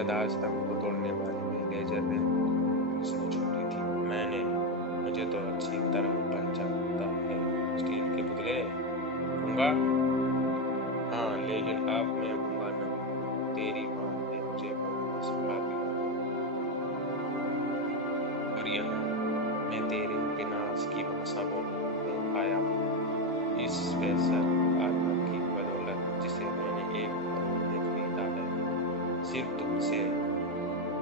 यथार्थ स्तंभ को तोड़ने वाली लेजर ने उसने छोड़ी थी। मुझे तो अच्छी तरह पहचानता है स्टील के पुतले। गूंगा? हाँ, लेकिन अब मैं गूंगा नहीं। तेरी माँ ने मुझे बोलना सिखा दिया और यहाँ मैं तेरे विनाश की भाषा बोलने आया हूँ। इस स्पेशल आत्मा की बदौलत जिसे मैंने 1 करोड़ में खरीदा है, सिर्फ तुमसे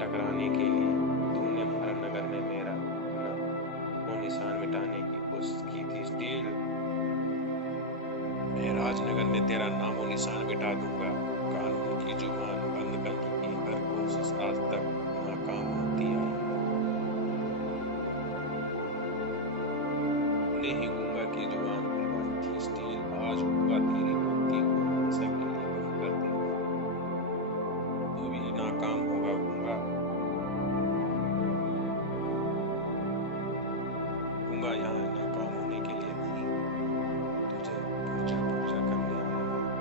टकराने के लिए तुमने भारत नगर में मेरा नामो निशान मिटाने की कोशिश की थी स्टील। मैं राजनगर में तेरा नामो निशान मिटा दूंगा। कानून की जुबान बंद करने की हर कोशिश आज तक नाकाम होती आई है। तुमने ही गूंगा की जुबान खुलवाई थी स्टील। आज गूंगा तेरी मुक्ति को हमेशा के लिए बंद कर देगा। तू भी नाकाम होगा गूंगा। गूंगा यहाँ नाकाम होने के लिए नहीं, तुझे पूजा पूजा करने आया है।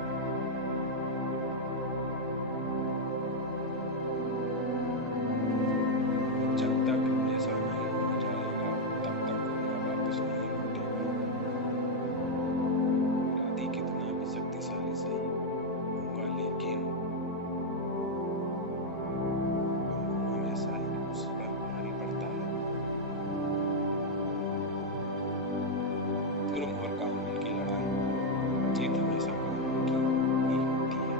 जब तक ऐसा नहीं हो जाएगा तब तक गूंगा वापस नहीं लौटेगा। अपराधी कितना भी शक्तिशाली सही गूंगा, लेकिन कानून हमेशा ही उस पर भारी पड़ता है। जुर्म और कानून की लड़ाई में जीत हमेशा कानून की ही होती है।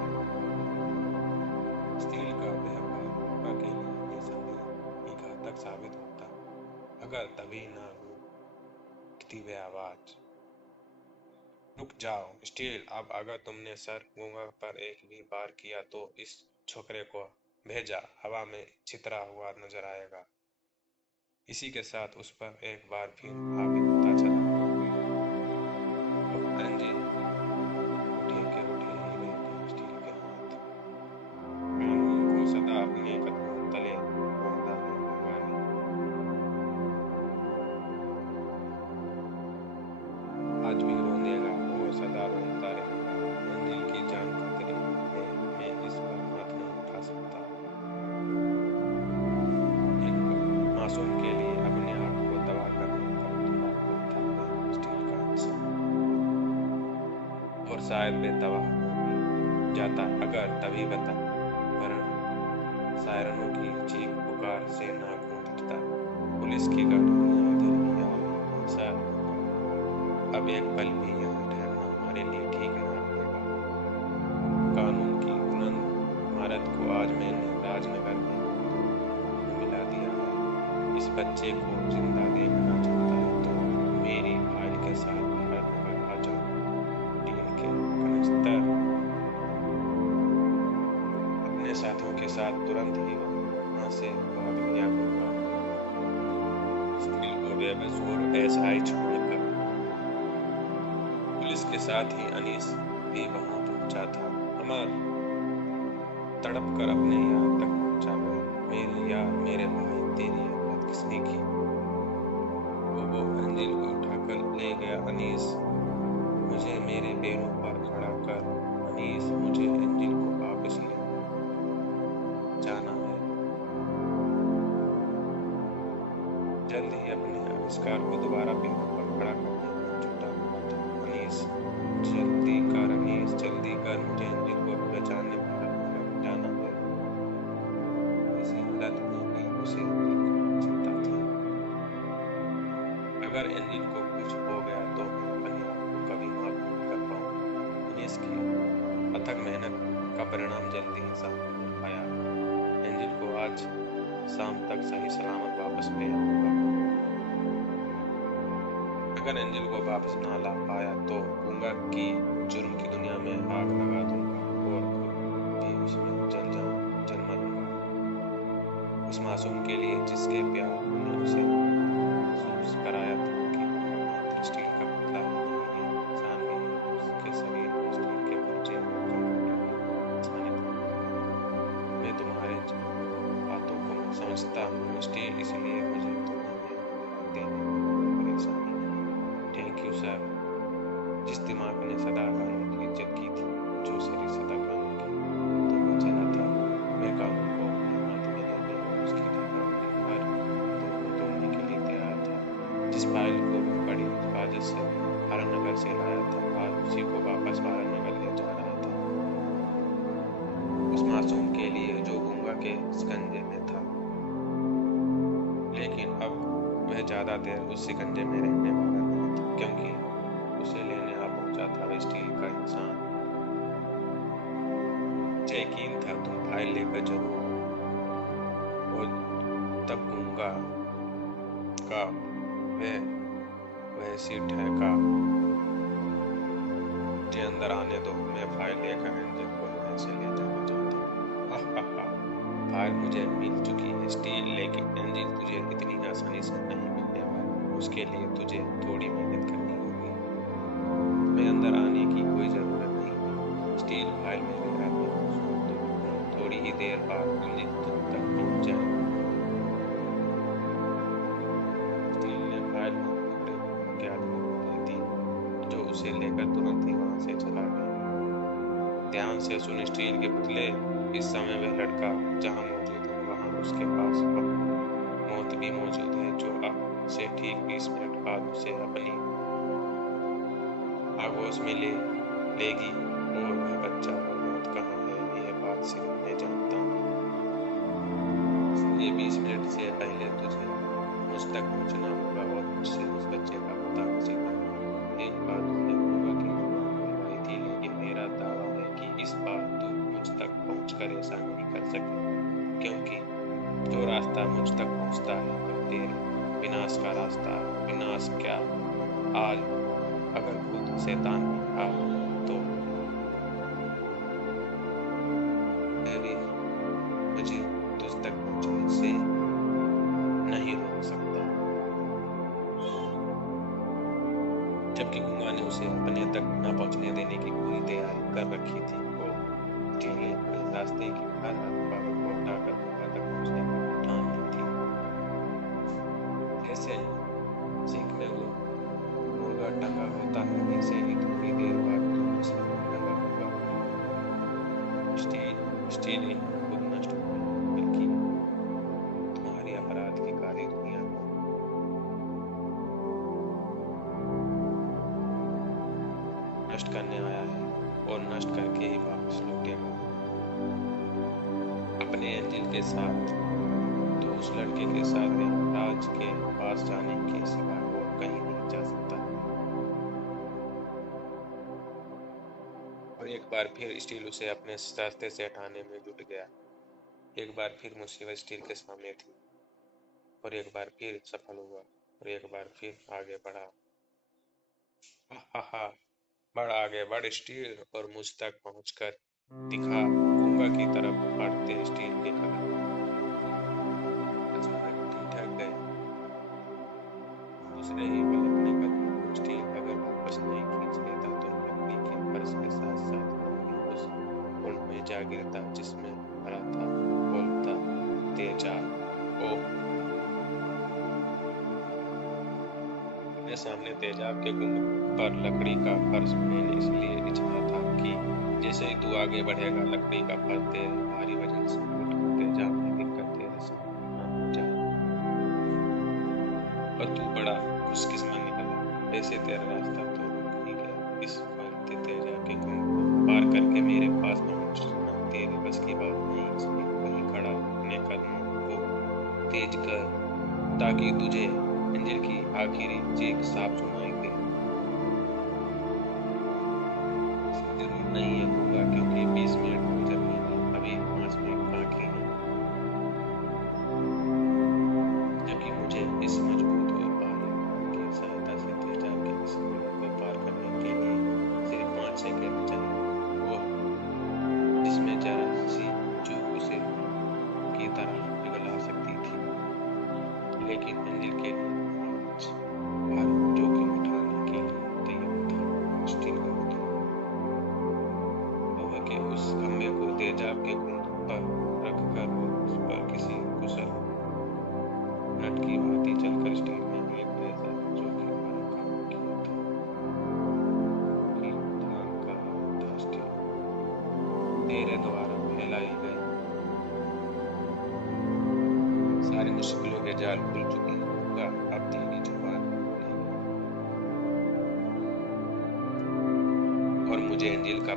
स्टील का व्यवहार गूंगा के लिए निसंदेह ही घातक साबित होता अगर तभी ना उठती वह आवाज। रुक जाओ स्टील, अब अगर तुमने सर गूंगा पर एक भी बार किया तो इस छोकरे को भेजा हवा में छितरा हुआ नजर आएगा। इसी के साथ उस पर एक बार फिर हावी होता चला। अब एंजिल उठे के उठे ही रह गए स्टील के हाथ। कानून को सदा अपने कदमों तले बांधा है गूंगा ने। आज भी रोनेगा और सदा रोता रहेगा। एंजिल की जान खतरे में है, मैं इस पर हाथ नहीं उठा सकता। एक मासूम के लिए अपने आप को तबाह करने का उतला था मैं स्टील का इंसान। और शायद वे तबाह हो भी जाता अगर तभी बता वरन सायरनों की चीख पुकार से ना गूंज उठता। पुलिस की गाड़ियां इधर ही आ रही, सर अब एक पल भी यहाँ ठहरना हमारे लिए ठीक ना रहेगा। कानून की बुलंद इमारत को आज मैंने राजनगर में मिला दिया है। इस बच्चे को जिंदा देखना चाहता है तो मेरी फाइल के साथ भारत नगर आ जाओ। डीएल के कनिस्तर अपने साथियों के साथ तुरंत ही वहां से भाग लिया गूंगा। स्टील को बेबस और एसआई छोड़कर पुलिस के साथ ही अनीस भी वहां पहुंचा था। अमर तड़प कर अपने यार तक पहुंचा गया। मेरे यार, मेरे भाई, तेरी हिम्मत किसने की? वो एंजिल को उठाकर ले गया। अनीस, मुझे मेरे पैरों पर खड़ा कर। अनीस, मुझे एंजिल को वापस ले जाना है। जल्द ही अपने आविष्कार को दोबारा पैरों पर खड़ा करने में जुटा हुआ था। अनीस, जल्दी कर अनीस, जल्दी कर, मुझे एंजिल को बचाने भारत नगर जाना है। ऐसी हालत में भी उसे चिंता थी। अगर एंजिल को कुछ हो गया तो मैं अपने आप को कभी माफ नहीं कर पाऊंगा। अनीस की अथक मेहनत का परिणाम जल्दी ही सामने आया। एंजिल को आज शाम तक सही सलामत वापस ले आऊंगा। अगर एंजिल को वापस ना ला पाया तो गूंगा की जुर्म की दुनिया में आग लगा दूंगा और खुद भी उसमें जल मरूंगा। उस मासूम के लिए जिसके प्यार ने उसे महसूस कराया था कि वो मात्र स्टील का पुतला ही नहीं है, इंसान भी है। उसके शरीर में स्टील के पुर्जे और कंप्यूटर की इंसानियत है। मैं तुम्हारे बातों को मैं समझता हूँ स्टील, इसलिए मुझे तुम्हें ये देने में परेशानी नहीं। Thank you sir. जिस दिमाग ने सदा कानून की इज्जत की थी, जो शरीर सदा कानून की तरफ चला था, वह कानून को फाइल को बड़ी हिफाजत से भारतनगर से लाया था और उसी को वापस भारतनगर ले जा रहा था, उस मासूम के लिए जो गूंगा के शिकंजे में था। लेकिन अब वह ज्यादा देर उस शिकंजे में रहने वाला नहीं था, क्योंकि उसे लेने आ पहुंचा था वह स्टील का इंसान। यकीन था तुम फाइल लेकर जरूर, और तब गूंगा का वह सी ठहका, मुझे अंदर आने दो, मैं फाइल लेकर एंजल को यहाँ से ले जाना चाहता हूँ। फाइल मुझे मिल चुकी है स्टील, लेकिन एंजल तुझे इतनी आसानी से नहीं मिलने वाली, उसके लिए तुझे थोड़ी मेहनत करनी होगी। मैं अंदर आने की कोई जरूरत नहीं है, स्टील फाइल मेरे हाथ में मौजूद है, थोड़ी ही देर बाद एंजल तुम तक पहुँच जाएगी। स्टील ने फाइल के आदमी को दे दी, जो उसे लेकर तुरंत ही वहां से चला गया। ध्यान से सुन स्टील के पुतले, इस समय वह लड़का जहां मौजूद है वहां उसके पास मौत भी मौजूद है, जो अब से ठीक 20 मिनट बाद उसे अपनी आगोश में लेगी। और वह बच्चा और मौत कहाँ है, यह बात सिर्फ मैं जानता हूँ। इसलिए 20 मिनट से पहले तुझे मुझ तक पहुंचना होगा और मुझसे उस बच्चे का पता हासिल करना होगा। एक बात तुझे गूंगा की जुबान थी, लेकिन मेरा दावा है कि इस बार तू मुझ तक पहुंचकर ऐसा नहीं कर सके, क्योंकि जो रास्ता मुझ तक पहुंचता है वह तेरे विनाश का रास्ता है। विनाश क्या, आज अगर खुद शैतान भी था तो मैं भी मुझे तुझ तक पहुंचने से नहीं रोक सकता। जबकि गूंगा ने उसे अपने तक न पहुंचने देने की पूरी तैयारी कर रखी थी, वो टीले रास्ते की हर बाबा को उठाकर गूंगा तक पहुंचने की ठान ली थी। जैसे सिंक में वो मुर्गा टंगा होता है, वैसे ही थोड़ी देर बाद तुम उसे टंगा होगा। स्टील यहाँ खुद नष्ट हो गई, बल्कि तुम्हारी अपराध की कारी दुनिया को नष्ट करने आया है, और नष्ट करके ही वापस लौटेगा अपने एंजल के साथ। तो उस लड़के के साथ राज के पास जाने के सिवा और कहीं नहीं जा सकता। और एक बार फिर स्टील उसे अपने रास्ते से हटाने में जुट गया। एक बार फिर मुसीबत स्टील के सामने थी, और एक बार फिर सफल हुआ, और एक बार फिर आगे बढ़ा। हा, बढ़ आगे बढ़ स्टील, और मुझ तक पहुंचकर दिखा। गूंगा की तरफ बढ़ते स्टील के कदम अचानक ठिठक गए। दूसरे ही पल अपने कदमों को स्टील अगर वापस नहीं खींच लेता तो लकड़ी के फर्श के साथ साथ उस कुंड में जा गिरता जिसमें भरा था बोलता तेजाब। ओह, मेरे सामने तेजाब के कुंड पर लकड़ी का फर्श मैंने इसलिए बिछाया था कि जैसे ही तू आगे बढ़ेगा लकड़ी का फर्श तेरे भारी वजन से उठकर तेजाब में गिरकर तेरे सामने आ जाए। और तू बड़ा खुशकिस्मत निकला, वैसे तेरा रास्ता तो रुक ही गया। इस बढ़ते तेजाब के कुंड को पार करके मेरे पास पहुंचना तेरे बस की बात नहीं, इसलिए वहीं खड़ा अपने कदमों को तेज कर ताकि तुझे एंजल की आखिरी चीख साफ सुनाई दे। जरूर नहीं है होगा, क्योंकि 20 मिनट गुजरने में अभी 5 मिनट बाकी हैं, जबकि मुझे इस मजबूत और भारी की सहायता से तेजाब के इस कुंड को पार करने के लिए सिर्फ 5 सेकंड चाहिए। वो जिसमें जरा सी चूक उसे की तरह पिघला सकती थी, लेकिन एंजल के लिए जोखिम उठाने के लिए तैयार था। स्टील का लोहे के उस खंभे को तेजाब के कुंड पर रखकर उस पर किसी कुशल नट की भांति चलकर स्टील ने एक ऐसा जोखिम भरा काम किया था कि ध्यान का था स्टील तेरे द्वारा फैलाई गई सारी मुश्किलों के जाल खुल चुके हैं। अब तेरी जुबान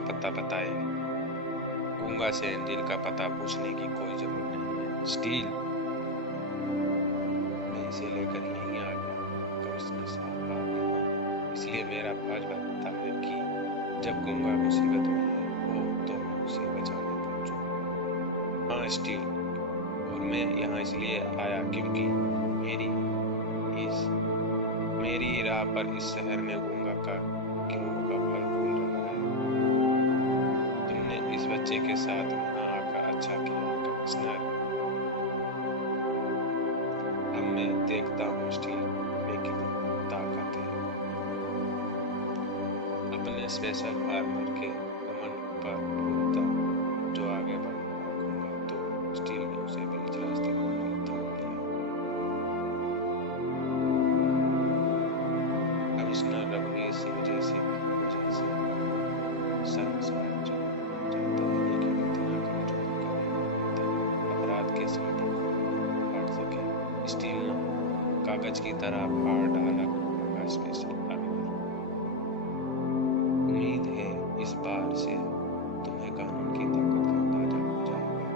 पता बताए। गूंगा से एंजिल का पता पूछने की कोई जरूरत नहीं है। स्टील, मैं इसे लेकर यहीं आ गया। कमिश्नर साहब आ गए, इसलिए मेरा फर्ज बनता है कि जब गूंगा मुसीबत में हो तो मैं उसे बचाने पहुंचूं। हाँ स्टील, और मैं यहाँ इसलिए आया क्योंकि मेरी राह पर इस शहर में गूंगा का गिरोह का फल फूल रहा है। तुमने इस बच्चे के साथ यहाँ आकर अच्छा किया कमिश्नर। अब मैं देखता हूँ स्टील में कितनी ताकत है। अपने स्पेशल फार्मर के घमंड पर भूलता जो आगे बढ़ूंगा तो स्टील ने उसे बीच रास्ते पर थाम लिया। कमिश्नर रघुवीर सिंह जैसी वजह से सरसराज जानता है कि इतना कमजोर कभी अपराध के सीधे काट सके। स्टील ने कागज की तरह फाड़ डाला गूंगा स्पेशल फार्मर। उम्मीद है इस बार से तुम्हें कानून की ताकत का अंदाजा हो जाएगा।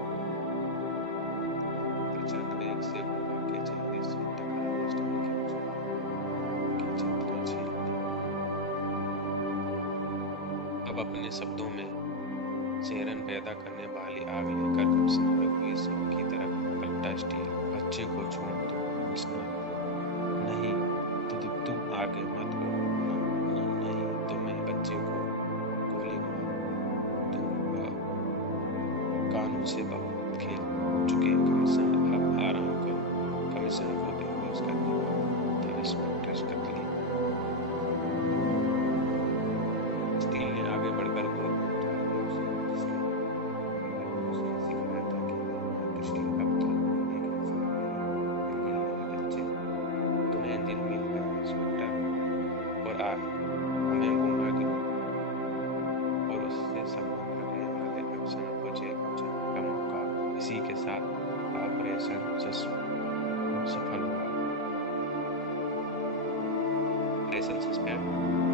प्रचंड वेग से गूंगा के चेहरे से टकराई स्टील की मुस्कान की चेतना छीन ली। अब अपने शब्दों में चेहरन पैदा करने वाली आग लेकर कमिश्नर रघुवीर सिंह की तरफ पलटा स्टील। बच्चे को छोड़ दो कमिश्नर। नहीं तो तुम आगे मत बढ़ो। नहीं तो मैं बच्चे को गोली मार दूंगा। कानून से बहुत खेल चुके कमिश्नर, अब आराम करो। कमिश्नर को बेहोश करने वाला था इंस्पेक्टर कतली। स्टील ने आगे बढ़कर गोल हमें गूंगा गिरोह और उससे संबंध रखने वाले कमिश्नर को जेल पहुंचाने का मौका। इसी के साथ ऑपरेशन सफल हुआ। Operation suspend?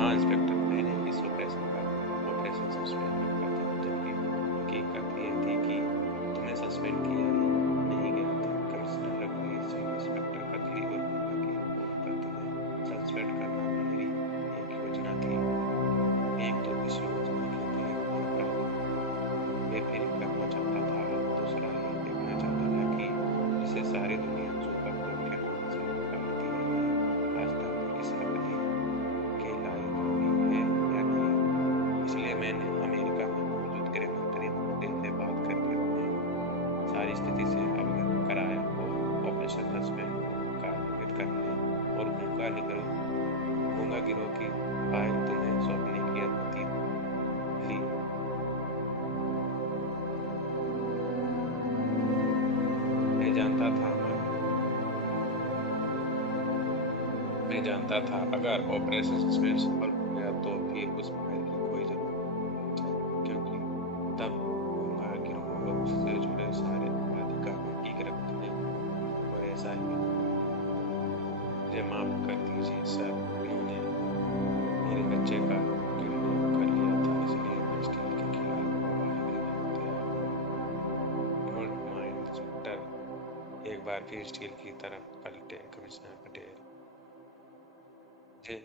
हाँ इंस्पेक्टर, मैंने इस ऑपरेशन सस्पेंड रखा था, जबकि हकीकत ये थी कि तुम्हें सस्पेंड किया ही नहीं गया था। कमिश्नर रघुवीर सिंह, इंस्पेक्टर कतली और गूंगा गिरोह पर तुम्हें सस्पेंड करना मेरी एक योजना थी। एक तो इस योजना के तहत मैं प्राइवेट बेफिक्र करना चाहता था और दूसरा ये देखना चाहता था कि जिसे सारी दुनिया सुपर कोर्ट के नाम से पुकारती है वास्तव में इस नकली के लायक हुई है या नहीं। इसलिए मैंने अमेरिका में मौजूद गृह मंत्री महोदय से बात करके उन्हें सारी स्थिति से अवगत कराया और ऑपरेशन सस्पेंड कार्यान्वित करने और गूंगा गिरोह की फाइल तुम्हें सौंपने की अनुमति ली। मैं जानता था अगर ऑपरेशन सस्पेंड सफल हो गया तो फिर उस फाइल की कोई जरूरत नहीं, क्योंकि तब गूंगा गिरोह और उससे जुड़े सारे अपराधी कानून की गिरफ्त में। और ऐसा ही मुझे माफ कर दीजिए सर, इन्होंने मेरे बच्चे का किडनैप कर लिया था, इसलिए मैं स्टील के खिलाफ गवाही देने को तैयार। Don't mind inspector. एक बार फिर स्टील की तरफ पलटे कमिश्नर पटेल। मुझे